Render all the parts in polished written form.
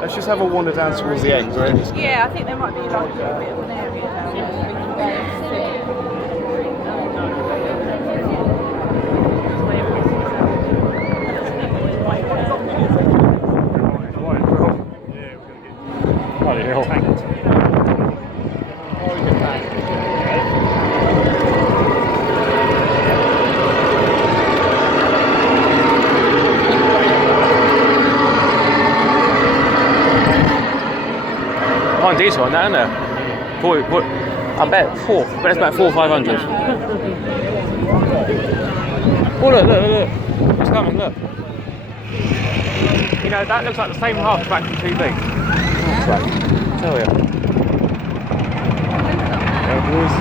Let's just have a wander down towards the end, right? Yeah, I think there might be like a little bit of an area down there. Bloody hell. Fine diesel on that, isn't there? I bet four. But it's about 400 or 500. Oh look! It's coming. Look. You know that looks like the same halfback from TV. Right. Tell you. There it is.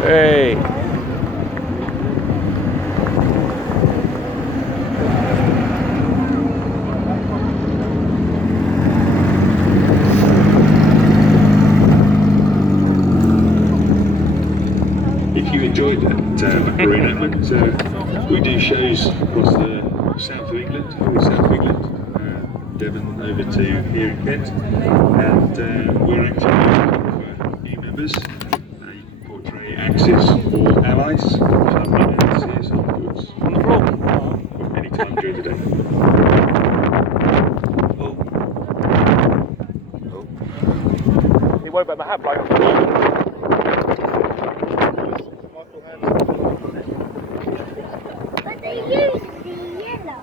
Hey. If you enjoyed that Macarena, we do shows across the south of England, Devon over to here in Kent, and we're actually looking for new members. You can portray Axis or Allies, so I'm going to see us afterwards. On the floor. Any time during the day. He won't bet my hat, bloke. But they use the yellow.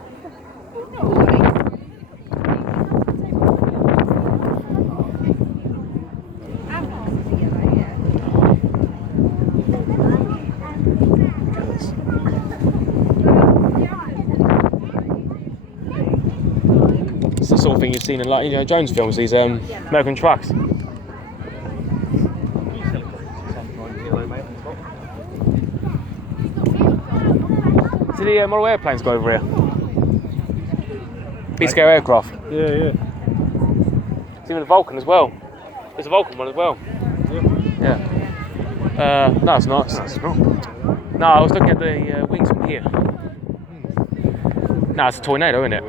It's the sort of thing you've seen in like Indiana Jones films, these American trucks. See the model airplanes go over here? Big scale aircraft. Yeah. It's even a Vulcan as well. There's a Vulcan one as well. Yeah. No, it's not. No, I was looking at the wings from here. No, it's a tornado, isn't it?